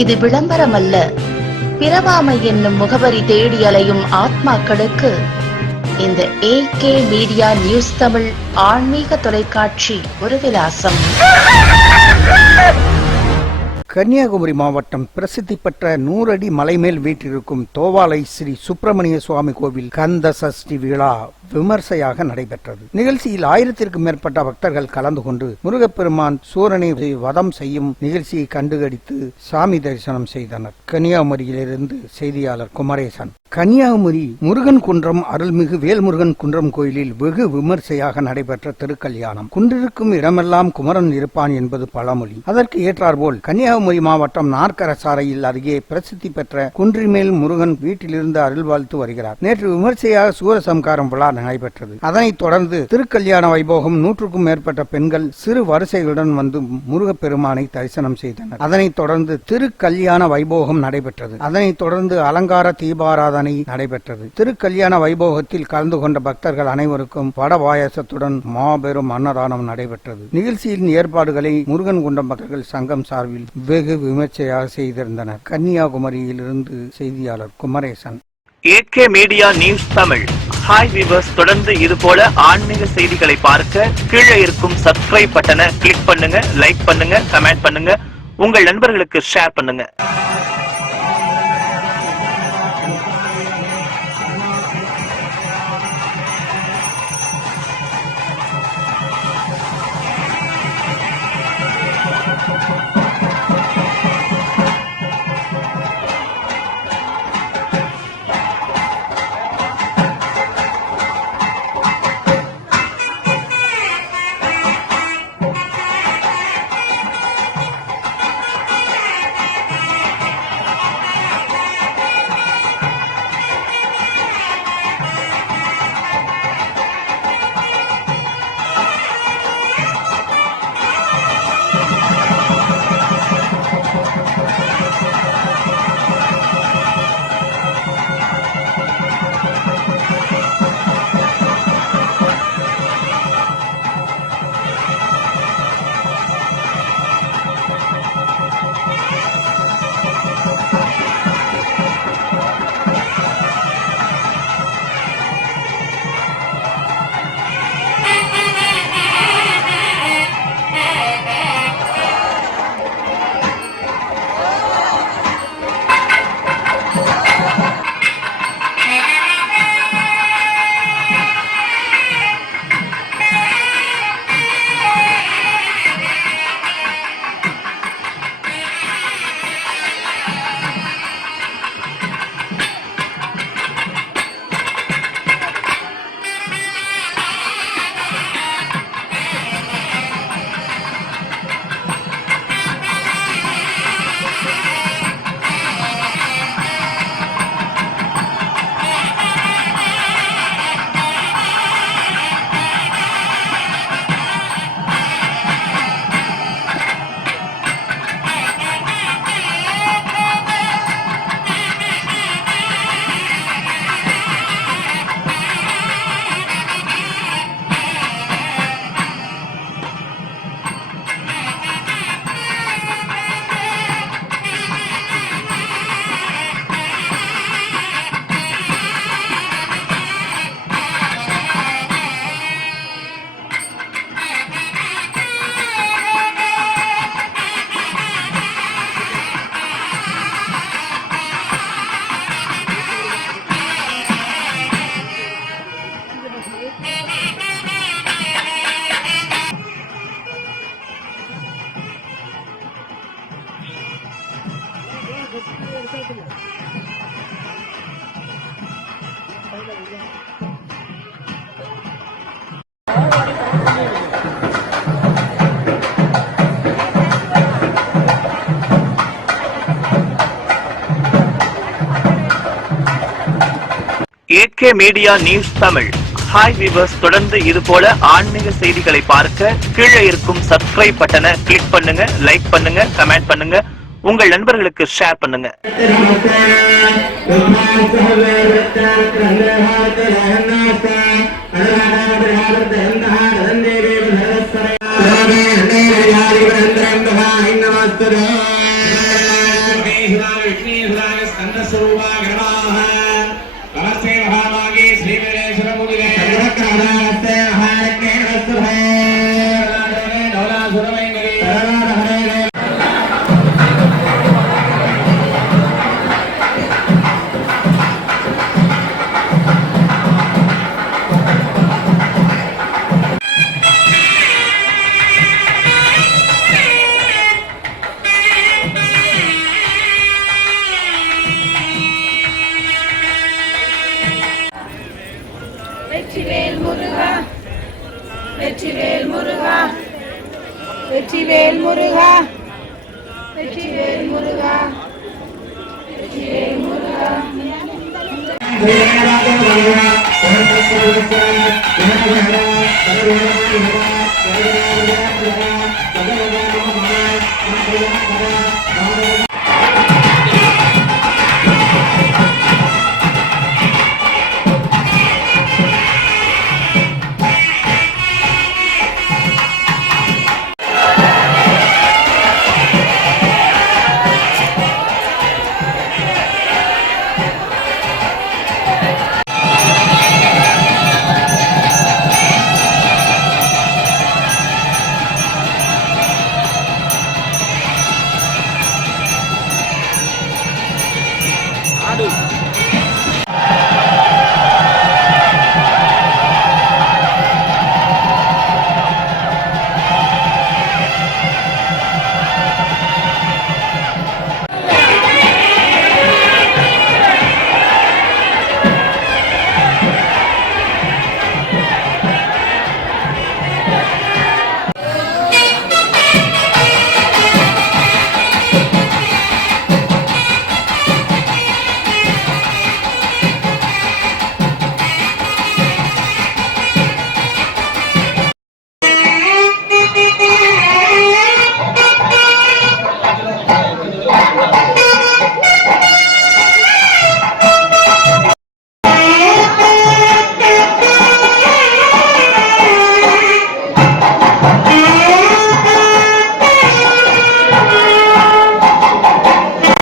இது விளம்பரமல்ல. பிறவாமை என்னும் முகவரி தேடி அலையும் ஆத்மாக்களுக்கு இந்த AK மீடியா நியூஸ் தமிழ் ஆன்மீக தொலைக்காட்சி ஒரு விலாசம். கன்னியாகுமரி மாவட்டம் பிரசித்தி பெற்ற 100 அடி மலைமேல் வீற்றிருக்கும் தோவாலை ஸ்ரீ சுப்பிரமணிய சுவாமி கோவில் கந்த சஷ்டி விழா விமர்சையாக நடைபெற்றது. நிகழ்ச்சியில் 1000க்கும் மேற்பட்ட பக்தர்கள் கலந்து கொண்டு முருகப்பெருமான் சூரனை வதம் செய்யும் நிகழ்ச்சியை கண்டுகடித்து சாமி தரிசனம் செய்தனர். கன்னியாகுமரியிலிருந்து செய்தியாளர் குமரேசன். கன்னியாகுமரி முருகன் குன்றம் அருள்மிகு வேல்முருகன் குன்றம் கோயிலில் வெகு விமர்சையாக நடைபெற்ற திருக்கல்யாணம். குன்றிருக்கும் இடமெல்லாம் குமரன் இருப்பான் என்பது பழமொழி. அதற்கு ஏற்றாற்போல் கன்னியாகுமரி மாவட்டம் நாற்கரசாரையில் அருகே பிரசித்தி பெற்ற குன்றிமேல் முருகன் வீட்டிலிருந்து அருள்வாழ்த்து வருகிறார். நேற்று விமர்சையாக சூரசம்காரம் விழா நடைபெற்றது. அதனைத் தொடர்ந்து திருக்கல்யாண வைபோகம் 100க்கும் மேற்பட்ட பெண்கள் சிறு வரிசைகளுடன் வந்து முருகப்பெருமானை தரிசனம் செய்தனர். அதனைத் தொடர்ந்து திருக்கல்யாண வைபோகம் நடைபெற்றது. அதனைத் தொடர்ந்து அலங்கார தீபாராதனை நடைபெற்றது. திருக்கல்யாண வைபோகத்தில் கலந்து கொண்ட பக்தர்கள் அனைவருக்கும் வட பாயசத்துடன் மாபெரும் அன்னதானம் நடைபெற்றது. நிகழ்ச்சியின் ஏற்பாடுகளை முருகன் குண்டம் பக்தர்கள் சங்கம் சார்பில் வெகு விமர்சையாக செய்திருந்தனர். கன்னியாகுமரியிலிருந்து செய்தியாளர் Kumaresan. AK media news Tamil. Hi viewers, தொடர்ந்து இது போல ஆன்மீக செய்திகளை பார்க்க கீழே இருக்கும் சப்ஸ்கிரைப் பட்டனை கிளிக் பண்ணுங்க, லைக் பண்ணுங்க, கமெண்ட் பண்ணுங்க, உங்கள் நண்பர்களுக்கு ஷேர் பண்ணுங்க. AK media news Tamil. Hi viewers, தொடர்ந்து இது போல ஆன்மீக செய்திகளை பார்க்க கீழே இருக்கும் சப்ஸ்கிரைப் பட்டனை கிளிக் பண்ணுங்க, லைக் பண்ணுங்க, கமெண்ட் பண்ணுங்க, உங்கள் நண்பர்களுக்கு ஷேர் பண்ணுங்க. श्रीमहादेवाय विष्णुदेवाय स्कंदस्वरूपाय नमः नमस्ते महाभागे श्रीवेलेश्वर मुनिवे सर्वकालास्ते आहारके नमस्ते नवला सुरमैंगरी हरे வெற்றிவேல் முருகா வெற்றிவேல் முருகா வெற்றிவேல் முருகா வெற்றிவேல் முருகா வெற்றிவேல் முருகா मुरुगा